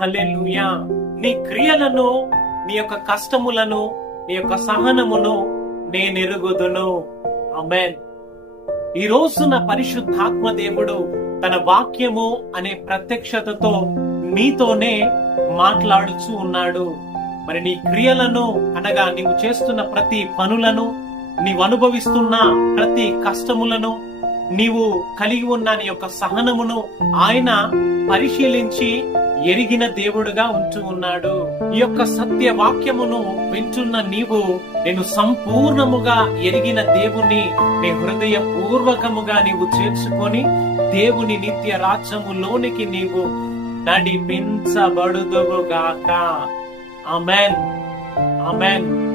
హల్లెలూయా. నీ క్రియలను, నీ యొక్క కష్టములను, నీ యొక్క సహనమును నేనెరుగుదును. ఆమేన్. ఈ రోజున పరిశుద్ధాత్మ దేవుడు తన వాక్యము అనే ప్రత్యక్షతతో నీతోనే మాట్లాడుచూ ఉన్నాడు. మరి నీ క్రియలను అనగా నీవు చేస్తున్న ప్రతి పనులను, నీవు అనుభవిస్తున్న ప్రతి కష్టములను, నీవు కలిగి ఉన్న నీ యొక్క సహనమును ఆయన పరిశీలించి ఎరిగిన దేవుడుగా ఉంటూ ఉన్నాడు. ఈ యొక్క సత్య వాక్యమును వింటున్న నీవు, నేను సంపూర్ణముగా ఎరిగిన దేవుని నీ హృదయ పూర్వకముగా నీవు చేర్చుకొని దేవుని నిత్య రాజ్యములోనికి నీవు నడిపించబడుదువుగాక. ఆమేన్. ఆమేన్.